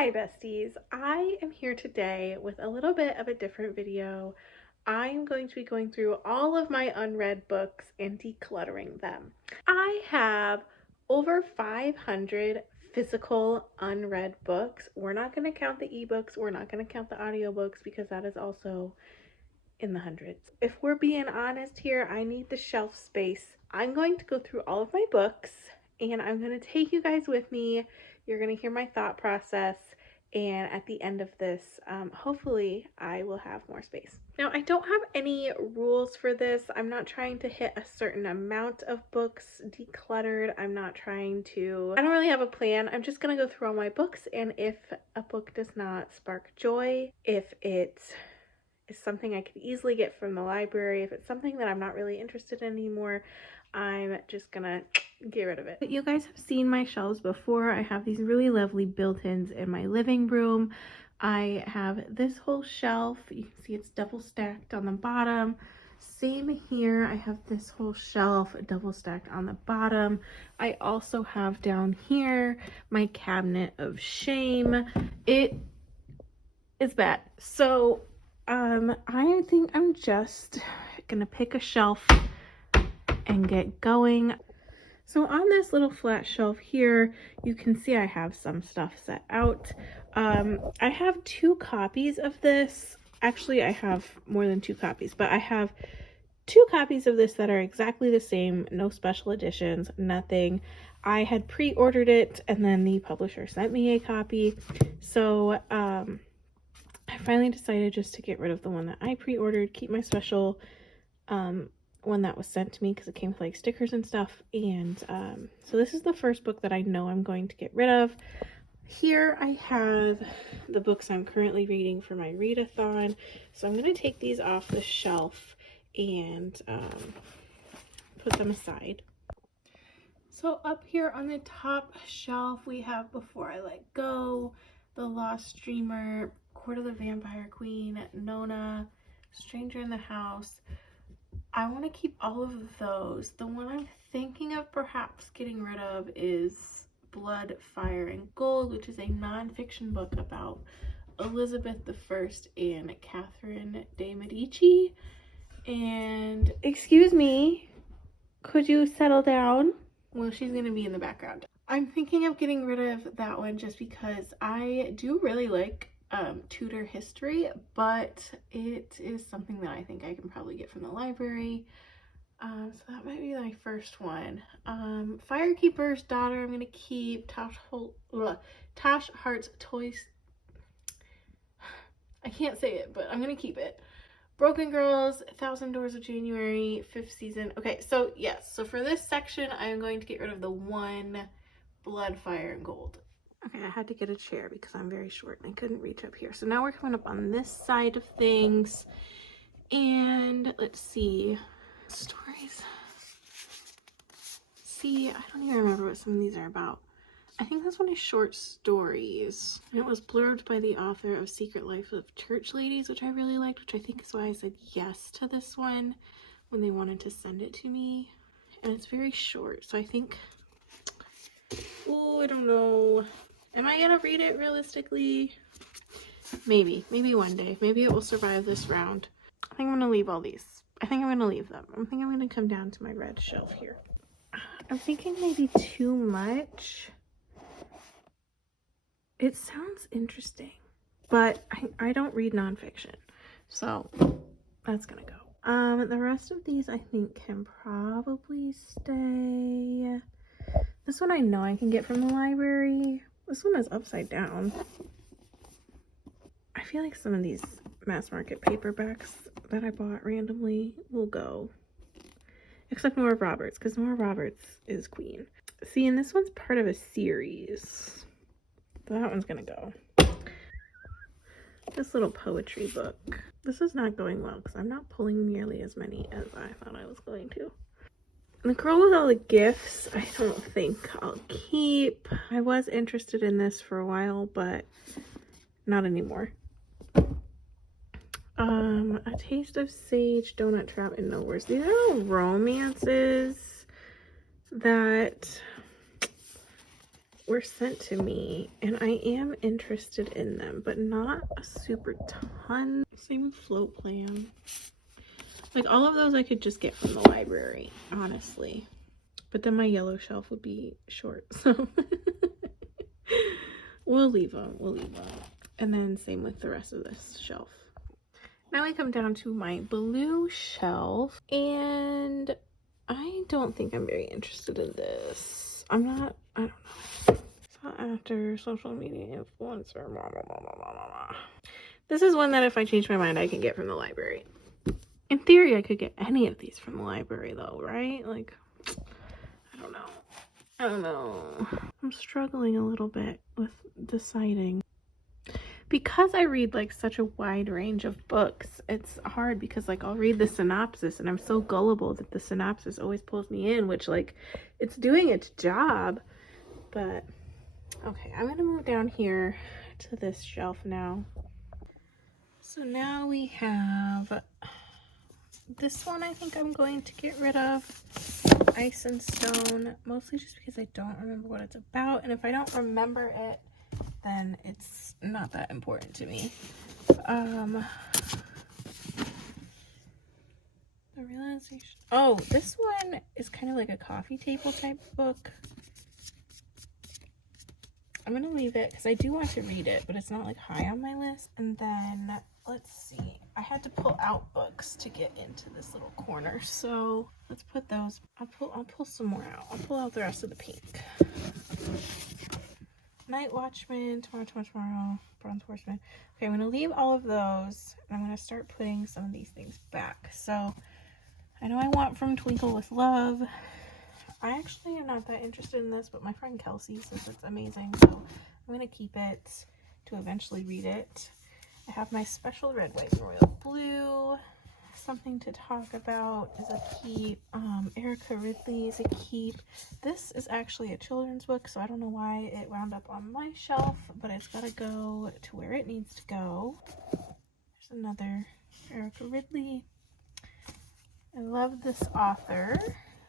Hi besties, I am here today with a little bit of a different video. I'm going to be going through all of my unread books and decluttering them. I have over 500 physical unread books. We're not going to count the ebooks, we're not going to count the audiobooks because that is also in the hundreds. If we're being honest here, I need the shelf space. I'm going to go through all of my books and I'm going to take you guys with me. You're going to hear my thought process, and at the end of this, hopefully I will have more space. Now, I don't have any rules for this. I'm not trying to hit a certain amount of books decluttered. I don't really have a plan. I'm just going to go through all my books, and if a book does not spark joy, if it is something I could easily get from the library, if it's something that I'm not really interested in anymore, I'm just gonna get rid of it. But you guys have seen my shelves before. I have these really lovely built-ins in my living room. I have this whole shelf. You can see it's double stacked on the bottom. Same here. I have this whole shelf double stacked on the bottom. I also have down here my cabinet of shame. It is bad. So I think I'm just gonna pick a shelf and get going. So on this little flat shelf here, you can see I have some stuff set out. I have 2 copies of this. Actually, I have more than 2 copies, but I have 2 copies of this that are exactly the same, no special editions, nothing. I had pre-ordered it and then the publisher sent me a copy. So I finally decided just to get rid of the one that I pre-ordered, keep my special one that was sent to me because it came with like stickers and stuff. And so this is the first book that I know I'm going to get rid of. Here I have the books I'm currently reading for my readathon. So I'm going to take these off the shelf and put them aside. So up here on the top shelf we have Before I Let Go, The Lost Dreamer, Court of the Vampire Queen, Nona, Stranger in the House. I want to keep all of those. The one I'm thinking of perhaps getting rid of is Blood, Fire, and Gold, which is a non-fiction book about Elizabeth I and Catherine de Medici. And excuse me, could you settle down? Well, she's going to be in the background. I'm thinking of getting rid of that one just because I do really like Tudor history, but it is something that I think I can probably get from the library. So that might be my first one. Firekeeper's Daughter I'm going to keep. Tosh Hart's Toys. I can't say it, but I'm going to keep it. Broken Girls, 1,000 Doors of January, 5th season. Okay, so yes, so for this section, I'm going to get rid of the one Blood, Fire, and Gold. Okay, I had to get a chair because I'm very short and I couldn't reach up here. So now we're coming up on this side of things. And let's see. Stories. See, I don't even remember what some of these are about. I think this one is short stories. And it was blurbed by the author of Secret Life of Church Ladies, which I really liked, which I think is why I said yes to this one when they wanted to send it to me. And it's very short, so I think, oh, I don't know. Am I gonna read it realistically? Maybe one day. Maybe it will survive this round. I think I'm gonna leave all these. I think I'm gonna leave them. I think I'm gonna come down to my red shelf here. I'm thinking maybe too much. It sounds interesting, but I don't read nonfiction, so that's gonna go. The rest of these I think can probably stay. This one I know I can get from the library. This one is upside down. I feel like some of these mass market paperbacks that I bought randomly will go. Except Nora Roberts, because Nora Roberts is queen. See, and this one's part of a series. So that one's gonna go. This little poetry book. This is not going well because I'm not pulling nearly as many as I thought I was going to. The Girl with All the Gifts, I don't think I'll keep. I was interested in this for a while, but not anymore. A Taste of Sage, Donut Trap, and Nowheres. These are all romances that were sent to me, and I am interested in them, but not a super ton. Same with float plan. Like, all of those I could just get from the library, honestly. But then my yellow shelf would be short, so we'll leave them. And then same with the rest of this shelf. Now we come down to my blue shelf, and I don't think I'm very interested in this. I don't know. Sought after social media influencer. Blah, blah, blah, blah, blah, blah. This is one that if I change my mind, I can get from the library. In theory, I could get any of these from the library though, right? Like, I don't know. I'm struggling a little bit with deciding. Because I read like such a wide range of books, it's hard because like I'll read the synopsis and I'm so gullible that the synopsis always pulls me in, which like it's doing its job. But okay, I'm gonna move down here to this shelf now. So now we have this one. I think I'm going to get rid of, Ice and Stone, mostly just because I don't remember what it's about, and if I don't remember it, then it's not that important to me. The realization. Oh, this one is kind of like a coffee table type book. I'm gonna leave it because I do want to read it, but it's not like high on my list. And then let's see. I had to pull out books to get into this little corner, so let's put those. I'll pull some more out. I'll pull out the rest of the pink. Night Watchman, tomorrow, Bronze Horseman. Okay, I'm going to leave all of those, and I'm going to start putting some of these things back. So, I know I want From Twinkle with Love. I actually am not that interested in this, but my friend Kelsey says it's amazing, so I'm going to keep it to eventually read it. I have my Special Red, White, and Royal Blue. Something to Talk About is a keep. Erica Ridley is a keep. This is actually a children's book, so I don't know why it wound up on my shelf, but it's got to go to where it needs to go. There's another Erica Ridley. I love this author.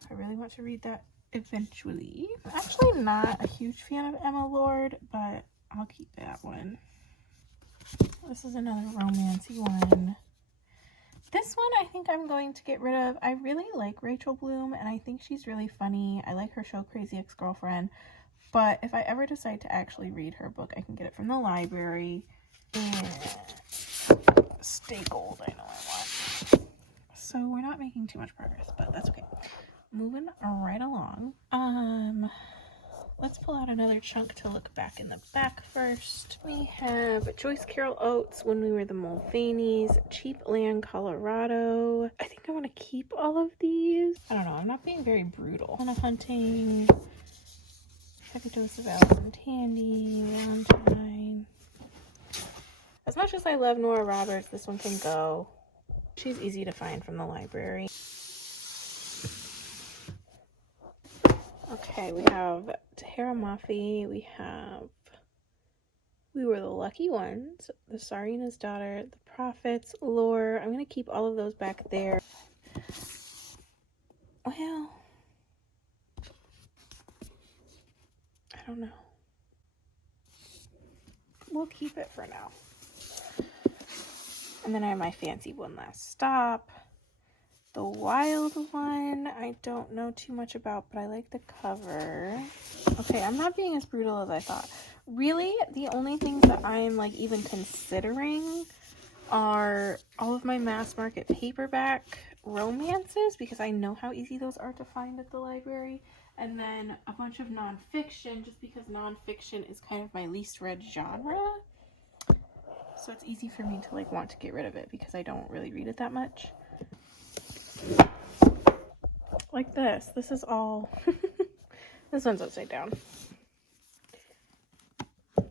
I really want to read that eventually. I'm actually not a huge fan of Emma Lord, but I'll keep that one. This is another romancy one. This one I think I'm going to get rid of. I really like Rachel Bloom, and I think she's really funny. I like her show Crazy Ex-Girlfriend, but if I ever decide to actually read her book, I can get it from the library. And Stay Gold, I know I want. So we're not making too much progress, but that's okay. Moving right along. Let's pull out another chunk to look back in the back first. We have Joyce Carol Oates, When We Were the Mulvaneys, Cheap Land, Colorado. I think I want to keep all of these. I don't know, I'm not being very brutal. Hannah Hunting, Heavy Dose of Allison Tandy, Valentine. As much as I love Nora Roberts, this one can go. She's easy to find from the library. Okay, we have Tahara Mafi, we have We Were the Lucky Ones, The Tsarina's Daughter, The Prophets, Lore. I'm going to keep all of those back there. Well, I don't know. We'll keep it for now. And then I have my fancy One Last Stop. The Wild One, I don't know too much about, but I like the cover. Okay, I'm not being as brutal as I thought. Really, the only things that I'm like even considering are all of my mass market paperback romances, because I know how easy those are to find at the library. And then a bunch of nonfiction, just because nonfiction is kind of my least read genre. So it's easy for me to like want to get rid of it because I don't really read it that much. Like this. This is all. This one's upside down. I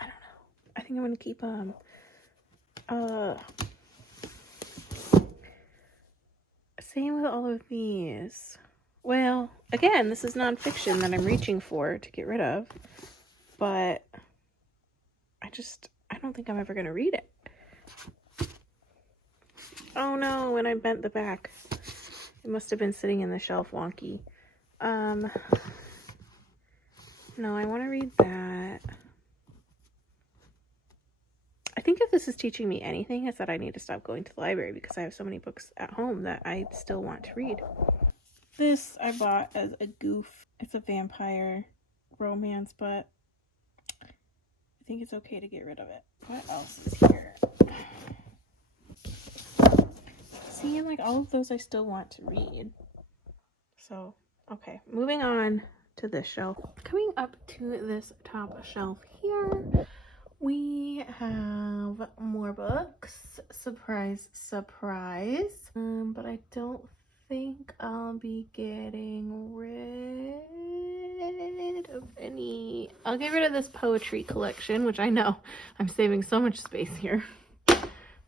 don't know. I think I'm gonna keep same with all of these. Well, again, this is nonfiction that I'm reaching for to get rid of, but I don't think I'm ever gonna read it. Oh no, when I bent the back, it must have been sitting in the shelf wonky. No, I want to read that. I think if this is teaching me anything, it's that I need to stop going to the library because I have so many books at home that I still want to read. This I bought as a goof. It's a vampire romance, but I think it's okay to get rid of it. What else is here? See, and like all of those I still want to read. So, okay, moving on to this shelf. Coming up to this top shelf here, we have more books. Surprise, surprise. But I don't think I'll be getting rid of any. I'll get rid of this poetry collection, which I know I'm saving so much space here.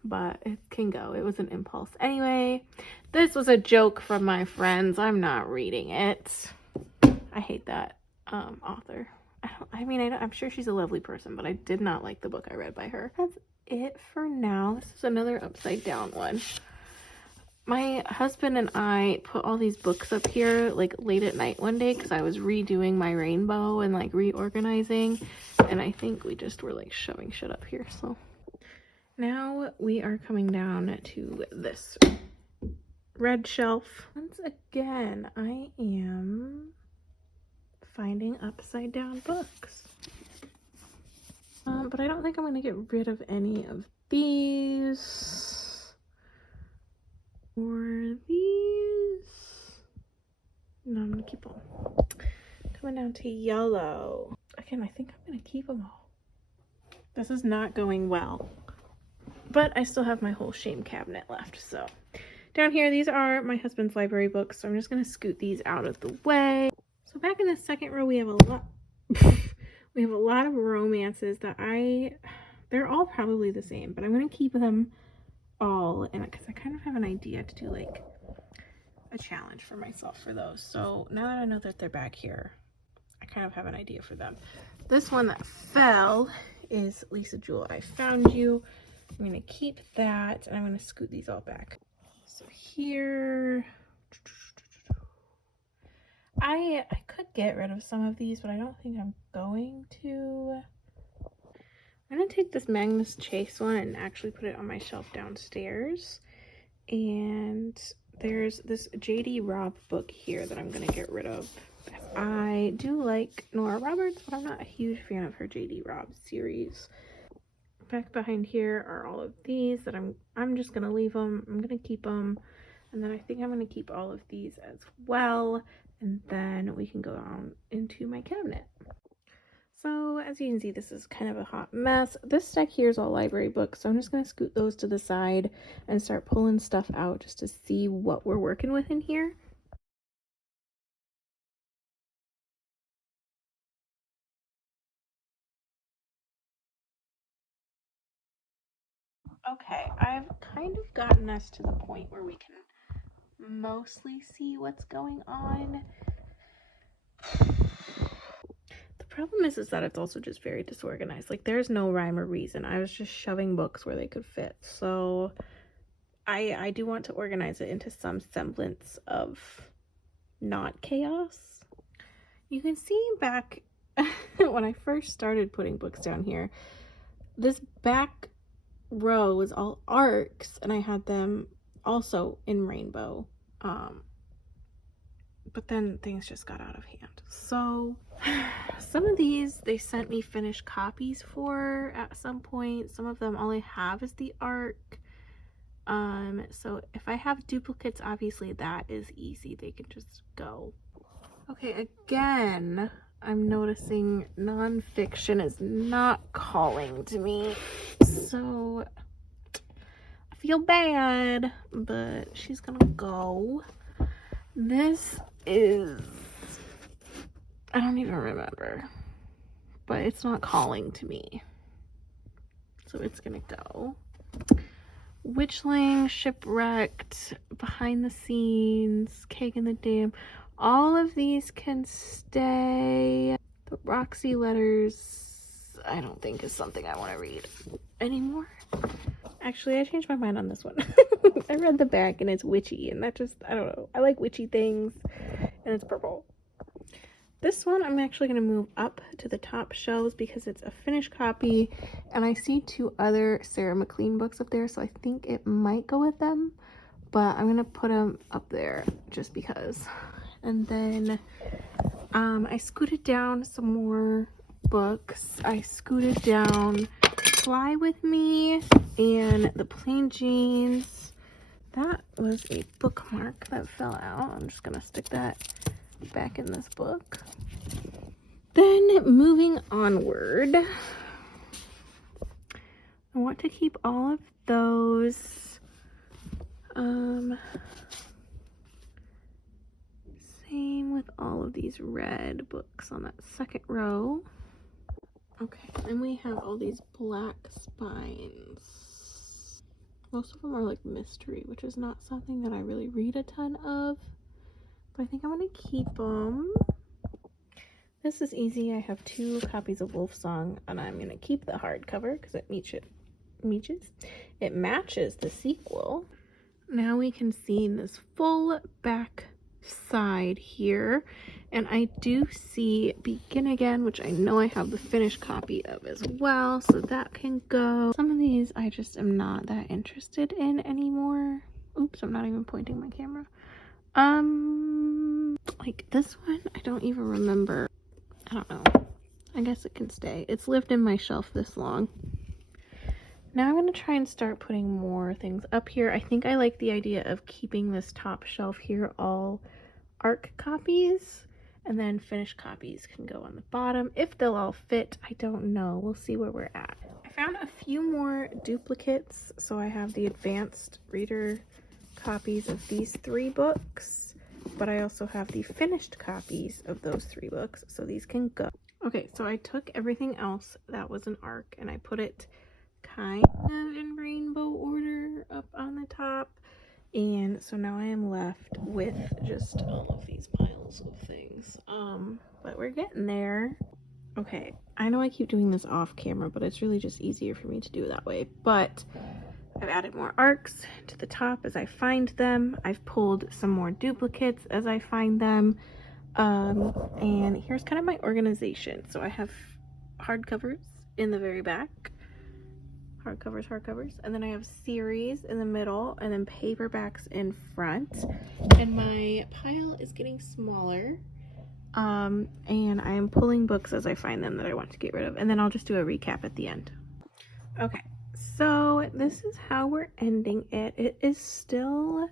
But it can go. It was an impulse. Anyway, this was a joke from my friends. I'm not reading it. I hate that author. I'm sure she's a lovely person, but I did not like the book I read by her. That's it for now. This is another upside down one. My husband and I put all these books up here like late at night one day because I was redoing my rainbow and like reorganizing, and I think we just were like shoving shit up here. So now we are coming down to this red shelf. Once again, I am finding upside down books. But I don't think I'm going to get rid of any of these or these. No, I'm going to keep them. Coming down to yellow. Again, I think I'm going to keep them all. This is not going well. But I still have my whole shame cabinet left, so. Down here, these are my husband's library books, so I'm just going to scoot these out of the way. So back in the second row, we have a lot we have a lot of romances that they're all probably the same, but I'm going to keep them all, and because I kind of have an idea to do like a challenge for myself for those. So now that I know that they're back here, I kind of have an idea for them. This one that fell is Lisa Jewell, I Found You. I'm going to keep that, and I'm going to scoot these all back. So here, I could get rid of some of these, but I don't think I'm going to. I'm going to take this Magnus Chase one and actually put it on my shelf downstairs. And there's this J.D. Robb book here that I'm going to get rid of. I do like Nora Roberts, but I'm not a huge fan of her J.D. Robb series. Back behind here are all of these that I'm just going to leave them. I'm going to keep them. And then I think I'm going to keep all of these as well. And then we can go on into my cabinet. So as you can see, this is kind of a hot mess. This stack here is all library books. So I'm just going to scoot those to the side and start pulling stuff out just to see what we're working with in here. Okay, I've kind of gotten us to the point where we can mostly see what's going on. The problem is that it's also just very disorganized. Like, there's no rhyme or reason. I was just shoving books where they could fit. So I do want to organize it into some semblance of not chaos. You can see back when I first started putting books down here, this back row was all arcs, and I had them also in rainbow. But then things just got out of hand. So some of these they sent me finished copies for at some point. Some of them all I have is the arc. So if I have duplicates, obviously that is easy. They can just go. Okay, again, I'm noticing nonfiction is not calling to me. So I feel bad, but she's gonna go. This is, I don't even remember, but it's not calling to me. So it's gonna go. Witchling, Shipwrecked, Behind the Scenes, Cake in the Dam. All of these can stay. The Roxy Letters, I don't think is something I want to read anymore. Actually, I changed my mind on this one. I read the back and it's witchy, and that just, I don't know. I like witchy things, and it's purple. This one I'm actually going to move up to the top shelves because it's a finished copy, and I see 2 other Sarah McLean books up there, so I think it might go with them, but I'm going to put them up there just because. And then I scooted down some more books. I scooted down Fly With Me and The Plain Janes. That was a bookmark that fell out. I'm just going to stick that back in this book. Then moving onward, I want to keep all of those. Same with all of these red books on that second row. Okay, and we have all these black spines. Most of them are like mystery, which is not something that I really read a ton of, but I think I'm gonna keep them. This is easy. I have 2 copies of Wolfsong, and I'm gonna keep the hardcover because it matches the sequel. Now we can see this full back side here, and I do see Begin Again, which I know I have the finished copy of as well, so that can go. Some of these I just am not that interested in anymore. Oops, I'm not even pointing my camera. Like this one, I don't even remember. I don't know. I guess it can stay. It's lived in my shelf this long. Now I'm going to try and start putting more things up here. I think I like the idea of keeping this top shelf here all ARC copies, and then finished copies can go on the bottom. If they'll all fit, I don't know. We'll see where we're at. I found a few more duplicates, so I have the advanced reader copies of these 3 books, but I also have the finished copies of those 3 books, so these can go. Okay, so I took everything else that was an ARC and I put it kind of in rainbow order up on the top, and so now I am left with just all of these piles of things, but we're getting there. Okay, I know I keep doing this off camera, but it's really just easier for me to do it that way. But I've added more ARCs to the top as I find them. I've pulled some more duplicates as I find them, and here's kind of my organization. So I have hardcovers in the very back, hardcovers, and then I have series in the middle, and then paperbacks in front, and my pile is getting smaller, and I am pulling books as I find them that I want to get rid of, and then I'll just do a recap at the end. Okay, so this is how we're ending it. It is still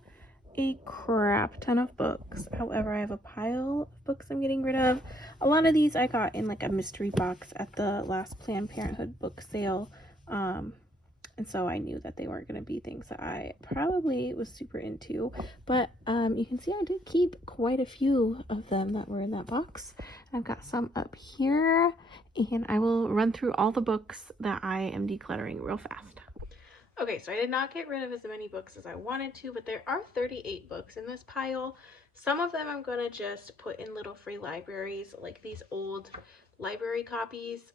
a crap ton of books. However, I have a pile of books I'm getting rid of. A lot of these I got in like a mystery box at the last Planned Parenthood book sale, and so I knew that they weren't going to be things that I probably was super into, but you can see I did keep quite a few of them that were in that box. I've got some up here, and I will run through all the books that I am decluttering real fast. Okay, so I did not get rid of as many books as I wanted to, but there are 38 books in this pile. Some of them I'm going to just put in little free libraries, like these old library copies,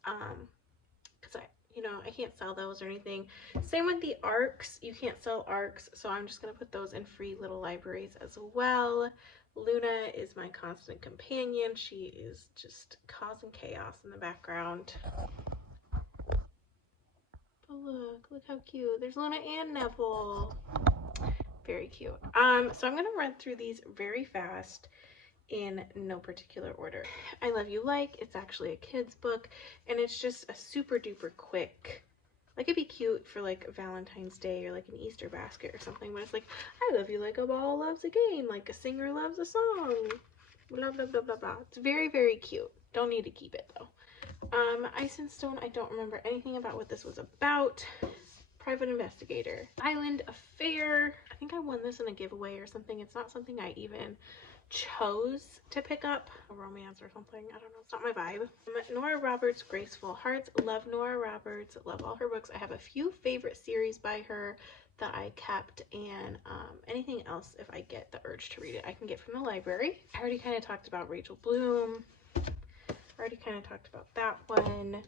because I can't sell those or anything. Same with the ARCs. You can't sell ARCs, so I'm just going to put those in free little libraries as well. Luna is my constant companion. She is just causing chaos in the background. Oh, look how cute. There's Luna and Neville. Very cute. So I'm going to run through these very fast in no particular order. I Love You Like, it's actually a kid's book, and it's just a super duper quick, like it'd be cute for like Valentine's Day or like an Easter basket or something, but it's like, I love you like a ball loves a game, like a singer loves a song, blah blah blah blah blah. It's very, very cute. Don't need to keep it though. Ice and Stone, I don't remember anything about what this was about. Private Investigator. Island Affair. I think I won this in a giveaway or something. It's not something I even chose to pick up. A romance or something. I don't know. It's not my vibe. Nora Roberts, Graceful Hearts. Love Nora Roberts. Love all her books. I have a few favorite series by her that I kept, and anything else if I get the urge to read it I can get from the library. I already kind of talked about Rachel Bloom. Already kind of talked about that one.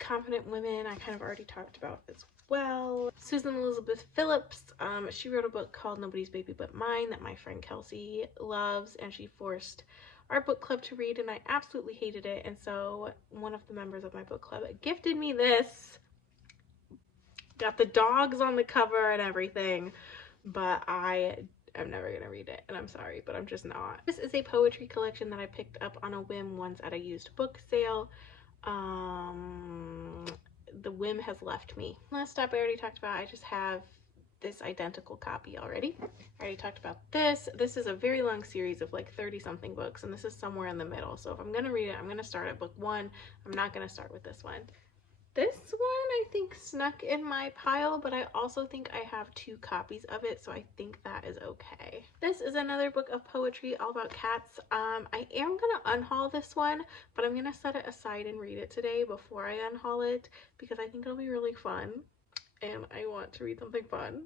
Confident Women, I kind of already talked about as well. Susan Elizabeth Phillips, she wrote a book called Nobody's Baby But Mine that my friend Kelsey loves, and she forced our book club to read, and I absolutely hated it. And so one of the members of my book club gifted me this. Got the dogs on the cover and everything, but I'm never gonna read it, and I'm sorry, but I'm just not. This is a poetry collection that I picked up on a whim once at a used book sale. The whim has left me. Last stop I already talked about. I just have this identical copy already. I already talked about this. This is a very long series of like 30 something books, and this is somewhere in the middle. So if I'm gonna read it, I'm gonna start at book 1. I'm not gonna start with this one. This one I think snuck in my pile, but I also think I have 2 copies of it, so I think that is okay. This is another book of poetry all about cats. I am gonna unhaul this one, but I'm gonna set it aside and read it today before I unhaul it because I think it'll be really fun and I want to read something fun.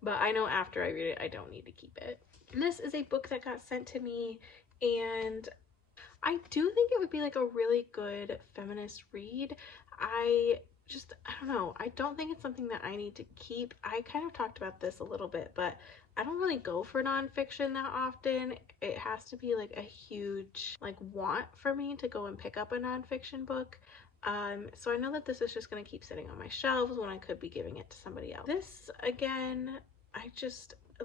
But I know after I read it, I don't need to keep it. And this is a book that got sent to me, and I do think it would be like a really good feminist read. I don't know. I don't think it's something that I need to keep. I kind of talked about this a little bit, but I don't really go for nonfiction that often. It has to be like a huge like want for me to go and pick up a nonfiction book. So I know that this is just going to keep sitting on my shelves when I could be giving it to somebody else. This, again,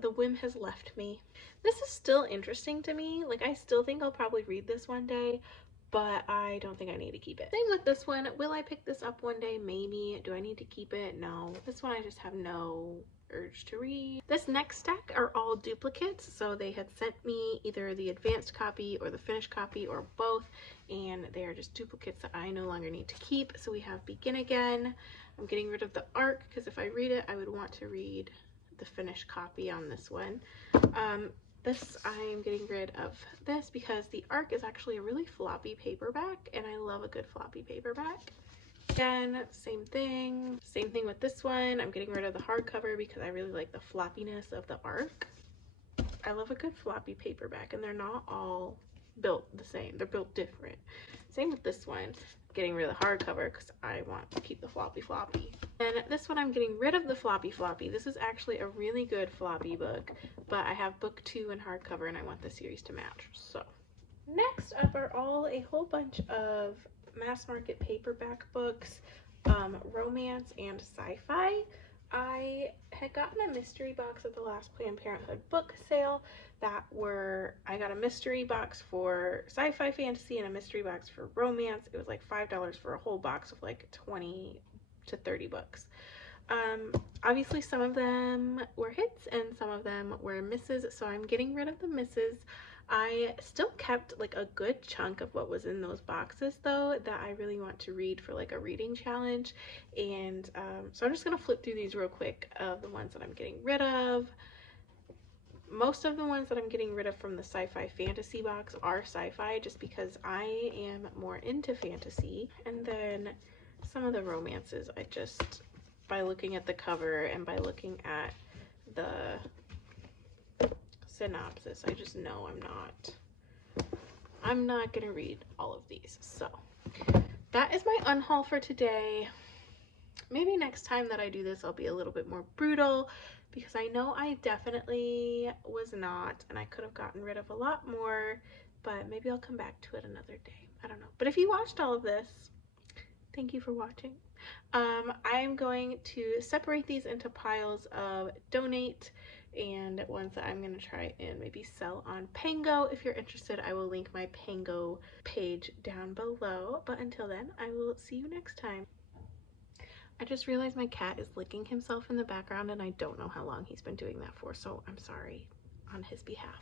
the whim has left me. This is still interesting to me. Like, I still think I'll probably read this one day, but I don't think I need to keep it. Same with this one. Will I pick this up one day? Maybe. Do I need to keep it? No. This one I just have no urge to read. This next stack are all duplicates, so they had sent me either the advanced copy or the finished copy or both, and they are just duplicates that I no longer need to keep. So we have Begin Again. I'm getting rid of the ARC because if I read it, I would want to read the finished copy on this one. This, I am getting rid of this because the ARC is actually a really floppy paperback, and I love a good floppy paperback. Again, same thing with this one. I'm getting rid of the hardcover because I really like the floppiness of the ARC. I love a good floppy paperback, and they're not all built the same. They're built different. Same with this one. I'm getting rid of the hardcover because I want to keep the floppy. And this one I'm getting rid of the floppy. This is actually a really good floppy book, but I have book 2 in hardcover and I want the series to match. So next up are a whole bunch of mass market paperback books, romance and sci-fi. I had gotten a mystery box at the last Planned Parenthood book sale I got a mystery box for sci-fi fantasy and a mystery box for romance. It was like $5 for a whole box of like 20 to 30 books. Obviously some of them were hits and some of them were misses, so I'm getting rid of the misses. I still kept like a good chunk of what was in those boxes though that I really want to read for like a reading challenge, and so I'm just gonna flip through these real quick of the ones that I'm getting rid of. Most of the ones that I'm getting rid of from the sci-fi fantasy box are sci-fi just because I am more into fantasy, and then some of the romances I just, by looking at the cover and by looking at the synopsis, I just know I'm not gonna read all of these. So that is my unhaul for today. Maybe next time that I do this I'll be a little bit more brutal because I know I definitely was not, and I could have gotten rid of a lot more, but maybe I'll come back to it another day. I don't know. But if you watched all of this, thank you for watching. I'm going to separate these into piles of donate and ones that I'm going to try and maybe sell on Pango. If you're interested, I will link my Pango page down below. But until then, I will see you next time. I just realized my cat is licking himself in the background and I don't know how long he's been doing that for, so I'm sorry on his behalf.